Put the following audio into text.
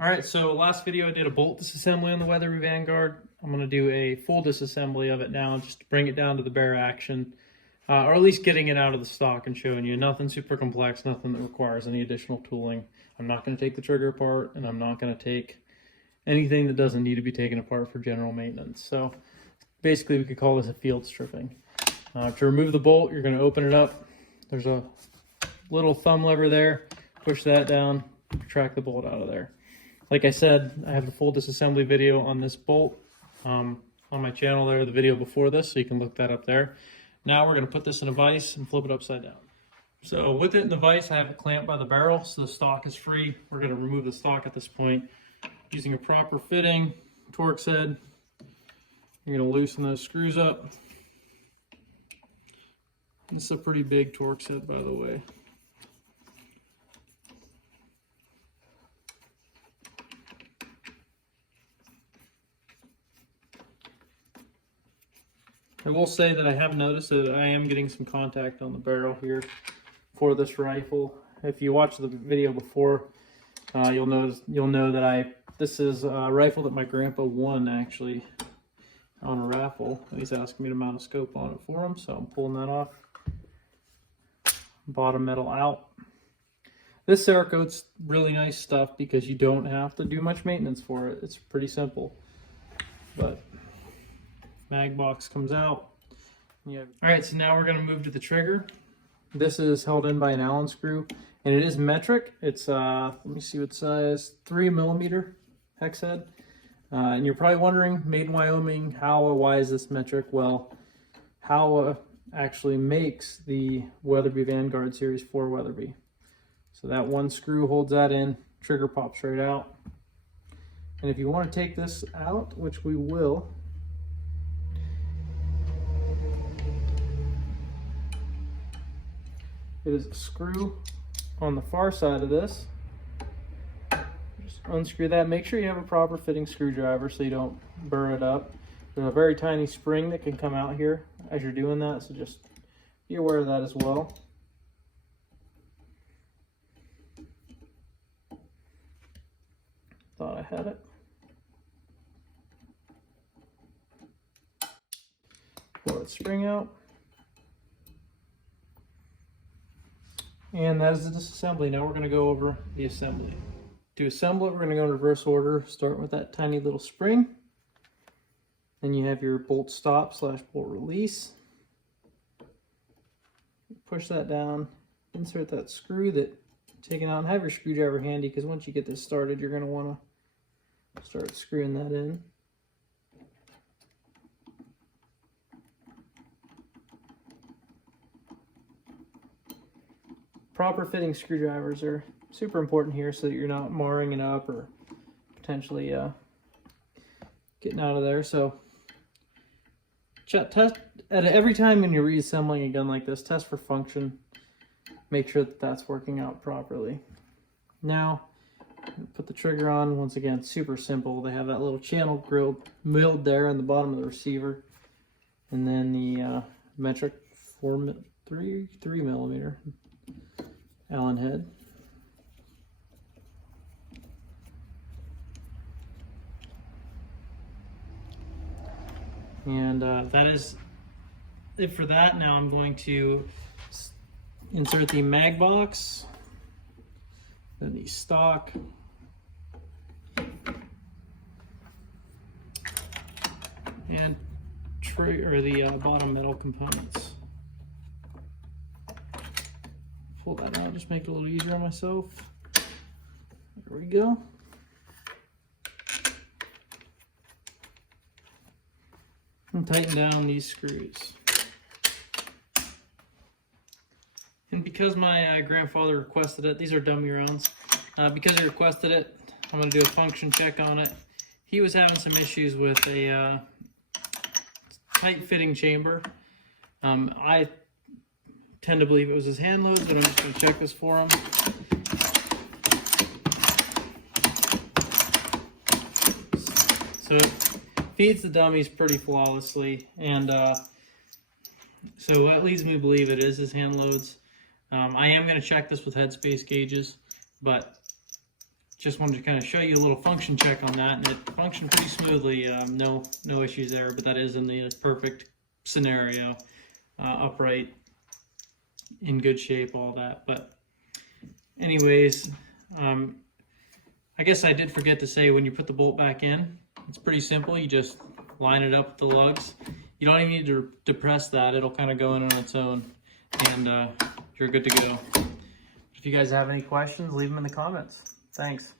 All right, so last video I did a bolt disassembly on the Weatherby Vanguard. I'm going to do a full disassembly of it now just to bring it down to the bare action, or at least getting it out of the stock and showing you. Nothing super complex, nothing that requires any additional tooling. I'm not going to take the trigger apart, and I'm not going to take anything that doesn't need to be taken apart for general maintenance. So basically we could call this a field stripping. To remove the bolt, you're going to open it up. There's a little thumb lever there. Push that down, retract the bolt out of there. Like I said, I have the full disassembly video on this bolt on my channel there, the video before this, so you can look that up there. Now we're going to put this in a vise and flip it upside down. So with it in the vise, I have it clamped by the barrel, so the stock is free. We're going to remove the stock at this point using a proper fitting Torx head. You're going to loosen those screws up. This is a pretty big Torx head, by the way. I will say that I have noticed that I am getting some contact on the barrel here for this rifle. If you watched the video before, you'll know that this is a rifle that my grandpa won actually on a raffle. He's asking me to mount a scope on it for him, so I'm pulling that off. Bottom metal out. This Cerakote's really nice stuff because you don't have to do much maintenance for it. It's pretty simple. But mag box comes out. Yeah. Alright, so now we're going to move to the trigger. This is held in by an Allen screw, and it is metric. It's, let me see what size, 3mm hex head. And you're probably wondering, made in Wyoming, why is this metric? Well, Howa actually makes the Weatherby Vanguard Series 4 Weatherby. So that one screw holds that in, trigger pops right out. And if you want to take this out, which we will, is a screw on the far side of this. Just unscrew that. Make sure you have a proper fitting screwdriver so you don't burr it up. There's a very tiny spring that can come out here as you're doing that, so just be aware of that as well. Thought I had it. Pull that spring out. And that is the disassembly. Now we're going to go over the assembly. To assemble it, we're going to go in reverse order, starting with that tiny little spring. Then you have your bolt stop / bolt release. Push that down, insert that screw that taken out, and have your screwdriver handy because once you get this started, you're going to want to start screwing that in. Proper fitting screwdrivers are super important here so that you're not marring it up or potentially getting out of there. So test at every time when you're reassembling a gun like this, test for function. Make sure that that's working out properly. Now, put the trigger on. Once again, super simple. They have that little channel milled there on the bottom of the receiver, and then the metric 3mm Allen head. And that is it for that. Now I'm going to insert the mag box, then the stock, and the bottom metal components. Pull that out, just make it a little easier on myself. There we go. And tighten down these screws. And because my grandfather requested it, these are dummy rounds. Because he requested it, I'm going to do a function check on it. He was having some issues with a tight fitting chamber. I tend to believe it was his hand loads, but I'm just going to check this for him. So it feeds the dummies pretty flawlessly, and so that leads me to believe it is his hand loads. I am going to check this with headspace gauges, but just wanted to kind of show you a little function check on that, and it functioned pretty smoothly. No issues there, but that is in the perfect scenario. Upright, in good shape, all that. But anyways, I guess I did forget to say, when you put the bolt back in, it's pretty simple. You just line it up with the lugs. You don't even need to depress that. It'll kind of go in on its own, and you're good to go. If you guys have any questions, leave them in the comments. Thanks.